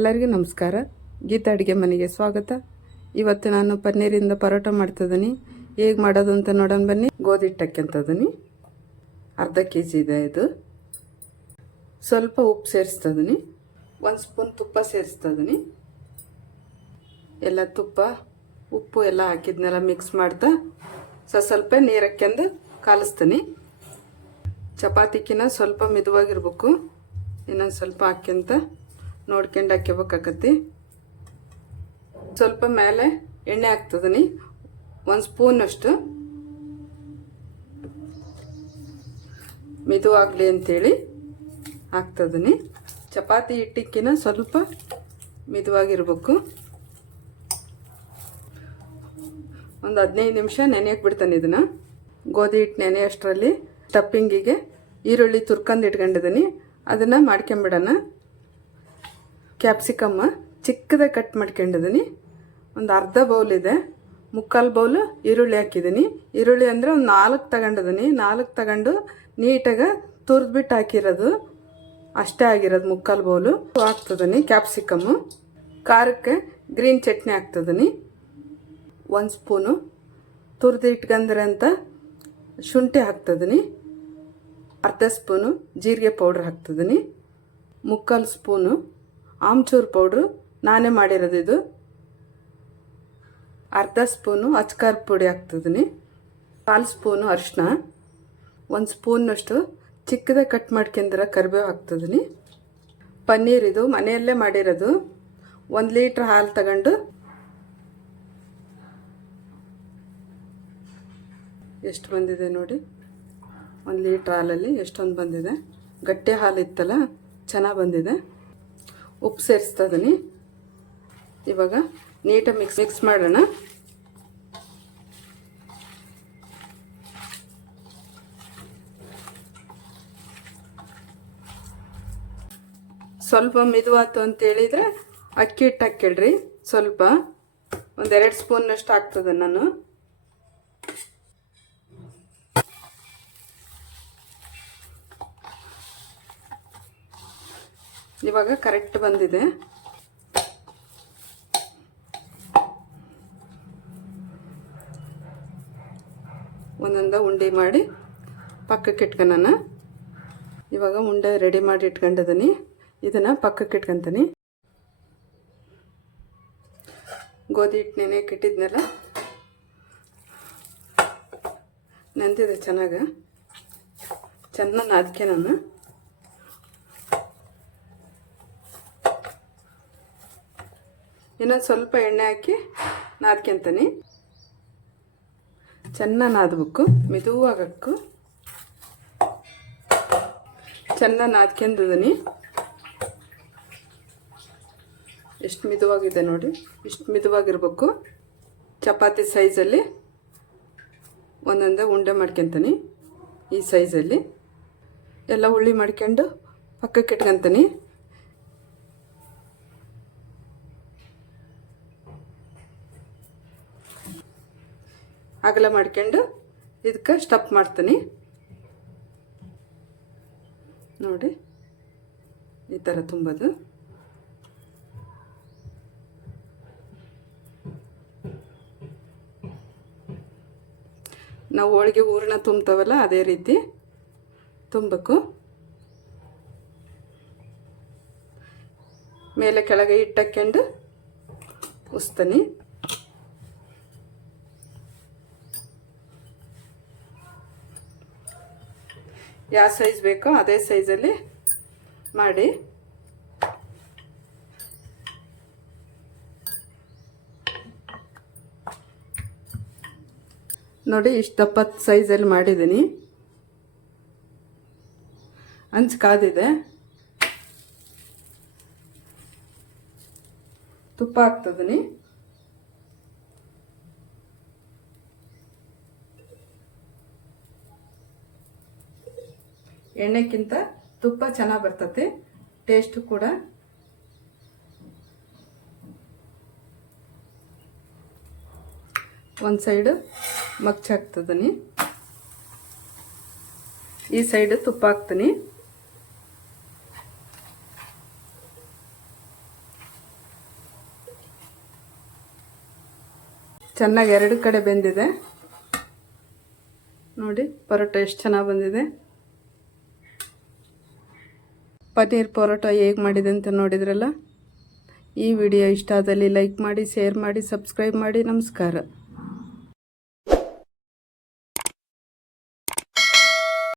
ಎಲ್ಲರಿಗೂ ನಮಸ್ಕಾರ. ಗೀತಾ ಅಡುಗೆ ಮನೆಗೆ ಸ್ವಾಗತ. ಇವತ್ತು ನಾನು ಪನ್ನೀರಿಂದ ಪರೋಟ ಮಾಡ್ತಿದ್ದೀನಿ. ಹೇಗೆ ಮಾಡೋದು ಅಂತ ನೋಡೋಣ ಬನ್ನಿ. ಗೋಧಿ ಹಿಟ್ಟು ಹಾಕ್ಯಂತಿದ್ದೀನಿ. ಅರ್ಧ kg ಇದೆ ಇದು. ಸ್ವಲ್ಪ ಉಪ್ಪು ಸೇರಿಸ್ತಿದ್ದೀನಿ. 1 ಸ್ಪೂನ್ ತುಪ್ಪ ಸೇರಿಸ್ತಿದ್ದೀನಿ. ಎಲ್ಲ ತುಪ್ಪ ಉಪ್ಪು ಎಲ್ಲ ಹಾಕಿದ್ನೆಲ್ಲ ಮಿಕ್ಸ್ ಮಾಡ್ತಾ ಸ್ವಲ್ಪ ನೀರು ಹಾಕ್ಯಂದು ಕಾಲಿಸ್ತೀನಿ. ಚಪಾತಿಕಿನ ಸ್ವಲ್ಪ ಮಿದುವಾಗಿರ್ಬೇಕು. ಇನ್ನೊಂದು ಸ್ವಲ್ಪ ಹಾಕ್ಯಂತ ನೋಡ್ಕೊಂಡು ಹಾಕ್ಯಬೇಕಾಗತ್ತೆ. ಸ್ವಲ್ಪ ಮೇಲೆ ಎಣ್ಣೆ ಹಾಕ್ತಿದ್ದೀನಿ. 1 ಸ್ಪೂನ್ ಅಷ್ಟು ಮಿದು ಆಗಲಿ ಅಂತೇಳಿ ಹಾಕ್ತಿದ್ದೀನಿ. ಚಪಾತಿ ಹಿಟ್ಟಿಕ್ಕಿನ ಸ್ವಲ್ಪ ಮಿದುವಾಗಿರ್ಬೇಕು. ಒಂದು 15 ನಿಮಿಷ ನೆನೆಯಕ್ಕೆ ಬಿಡ್ತಾನೆ ಇದನ್ನು. ಗೋಧಿ ಹಿಟ್ಟು ನೆನೆ ಅಷ್ಟರಲ್ಲಿ ಸ್ಟಫಿಂಗಿಗೆ ಈರುಳ್ಳಿ ತುರ್ಕೊಂಡು ಇಟ್ಕೊಂಡಿದ್ದೀನಿ. ಅದನ್ನು ಮಾಡ್ಕೊಂಬಿಡೋಣ. ಕ್ಯಾಪ್ಸಿಕಮ್ಮ ಚಿಕ್ಕದಾಗಿ ಕಟ್ ಮಾಡ್ಕೊಂಡಿದ್ದೀನಿ. ಒಂದು ಅರ್ಧ ಬೌಲ್ ಇದೆ. 3/4 ಬೌಲು ಈರುಳ್ಳಿ ಹಾಕಿದ್ದೀನಿ. ಈರುಳ್ಳಿ ಅಂದರೆ ಒಂದು 4 ತಗೊಂಡಿದ್ದೀನಿ. 4 ತಗೊಂಡು ನೀಟಾಗಿ ತುರಿದ್ಬಿಟ್ಟು ಹಾಕಿರೋದು ಅಷ್ಟೇ ಆಗಿರೋದು. 3/4 ಬೌಲು ಹಾಕ್ತಿದ್ದೀನಿ. ಕ್ಯಾಪ್ಸಿಕಮ್ಮು ಖಾರಕ್ಕೆ ಗ್ರೀನ್ ಚಟ್ನಿ ಹಾಕ್ತಿದ್ದೀನಿ. 1 ಸ್ಪೂನು ತುರಿದು ಇಟ್ಕೊಂಡ್ರೆ ಅಂತ ಶುಂಠಿ ಹಾಕ್ತಿದ್ದೀನಿ. ಅರ್ಧ ಸ್ಪೂನು ಜೀರಿಗೆ ಪೌಡ್ರ್ ಹಾಕ್ತಿದ್ದೀನಿ. 3/4 ಸ್ಪೂನು ಆಮ್ಚೂರು ಪೌಡ್ರು ನಾನೇ ಮಾಡಿರೋದು ಇದು. ಅರ್ಧ ಸ್ಪೂನು ಅಚ್ಕಾರ ಪುಡಿ ಹಾಕ್ತಿದ್ದೀನಿ. 1/4 ಸ್ಪೂನು ಅರಿಶಿನ, 1 ಸ್ಪೂನ್ನಷ್ಟು ಚಿಕ್ಕದಾಗಿ ಕಟ್ ಮಾಡ್ಕೊಂಡಿರೋ ಕರಿಬೇವು ಹಾಕ್ತಿದ್ದೀನಿ. ಪನ್ನೀರ್ ಇದು ಮನೆಯಲ್ಲೇ ಮಾಡಿರೋದು. 1 ಲೀಟ್ರ್ ಹಾಲು ತಗೊಂಡು ಎಷ್ಟು ಬಂದಿದೆ ನೋಡಿ. 1 ಲೀಟ್ರ್ ಹಾಲಲ್ಲಿ ಎಷ್ಟೊಂದು ಬಂದಿದೆ. ಗಟ್ಟಿ ಹಾಲು ಇತ್ತಲ್ಲ, ಚೆನ್ನಾಗಿ ಬಂದಿದೆ. ಉಪ್ಪು ಸೇರಿಸ್ತಿದ್ದೀನಿ. ಇವಾಗ ನೀಟಾಗಿ ಮಿಕ್ಸ್ ಮಾಡೋಣ. ಸ್ವಲ್ಪ ಮಿದುವಾತು ಅಂತೇಳಿದರೆ ಅಕ್ಕಿ ಹಿಟ್ಟು ಹಾಕ್ಕೊಳ್ರಿ. ಸ್ವಲ್ಪ ಒಂದು 2 ಸ್ಪೂನ್ನಷ್ಟು ಹಾಕ್ತದೆ ನಾನು. ಇವಾಗ ಕರೆಕ್ಟ್ ಬಂದಿದೆ. ಒಂದೊಂದು ಉಂಡೆ ಮಾಡಿ ಪಕ್ಕಕ್ಕೆ ಇಟ್ಕೊಳ್ಳೋಣ. ಇವಾಗ ಉಂಡೆ ರೆಡಿ ಮಾಡಿ ಇಟ್ಕೊಂಡಿದ್ದೀನಿ. ಇದನ್ನು ಪಕ್ಕಕ್ಕೆ ಇಟ್ಕೊತೀನಿ. ಗೋಧಿ ಹಿಟ್ಟು ನೆನೆಯಕ್ಕೆ ಇಟ್ಟಿದ್ನೆಲ್ಲ ನೆಂದಿದೆ ಚೆನ್ನಾಗಿ. ಅದಕ್ಕೆ ನಾನು ಇನ್ನೊಂದು ಸ್ವಲ್ಪ ಎಣ್ಣೆ ಹಾಕಿ ನಾದ್ಕೊಂತೀನಿ. ಚೆನ್ನಾಗಿ ನಾದಬೇಕು, ಮೆದುವಾಗಬೇಕು. ಚೆನ್ನಾಗಿ ನಾದ್ಕೊಂಡಿದ್ದೀನಿ. ಎಷ್ಟು ಮಿದುವಾಗಿದೆ ನೋಡಿ. ಇಷ್ಟು ಮಿದುವಾಗಿರ್ಬೇಕು. ಚಪಾತಿ ಸೈಜಲ್ಲಿ ಒಂದೊಂದೇ ಉಂಡೆ ಮಾಡ್ಕೊತೀನಿ. ಈ ಸೈಜಲ್ಲಿ ಎಲ್ಲ ಉಳ್ಳಿ ಮಾಡ್ಕೊಂಡು ಪಕ್ಕಕ್ಕೆ ಇಟ್ಕೊತೀನಿ. ಅಗಲ ಮಾಡ್ಕೊಂಡು ಇದಕ್ಕೆ ಸ್ಟಫ್ ಮಾಡ್ತೀನಿ ನೋಡಿ. ಈ ಥರ ತುಂಬೋದು. ನಾವು ಹೋಳಿಗೆ ಹೂರಣ ತುಂಬ್ತವಲ್ಲ ಅದೇ ರೀತಿ ತುಂಬಬೇಕು. ಮೇಲೆ ಕೆಳಗೆ ಇಟ್ಟಕ್ಕೊಂಡು ಉಸ್ತೀನಿ. ಯಾವ ಸೈಜ್ ಬೇಕೋ ಅದೇ ಸೈಜಲ್ಲಿ ಮಾಡಿ. ನೋಡಿ ಇಷ್ಟು ದಪ್ಪ ಸೈಜಲ್ಲಿ ಮಾಡಿದ್ದೀನಿ. ಹಂಚು ಕಾದಿದೆ. ತುಪ್ಪ ಹಾಕ್ತಿದ್ದೀನಿ. ಎಣ್ಣೆಕ್ಕಿಂತ ತುಪ್ಪ ಚೆನ್ನಾಗಿ ಬರ್ತದೆ, ಟೇಸ್ಟು ಕೂಡ. ಒಂದು ಸೈಡು ಮಗ್ಚ್ ಹಾಕ್ತಿದ್ದೀನಿ. ಈ ಸೈಡ್ ತುಪ್ಪ ಹಾಕ್ತೀನಿ. ಚೆನ್ನಾಗಿ ಎರಡು ಕಡೆ ಬೆಂದಿದೆ ನೋಡಿ. ಪರೋಟ ಎಷ್ಟು ಚೆನ್ನಾಗಿ ಬಂದಿದೆ. ಪನ್ನೀರ್ ಪರೋಟ ಹೇಗೆ ಮಾಡಿದೆ ಅಂತ ನೋಡಿದ್ರಲ್ಲ. ಈ ವಿಡಿಯೋ ಇಷ್ಟ ಆದಲ್ಲಿ ಲೈಕ್ ಮಾಡಿ, ಶೇರ್ ಮಾಡಿ, ಸಬ್ಸ್ಕ್ರೈಬ್ ಮಾಡಿ. ನಮಸ್ಕಾರ.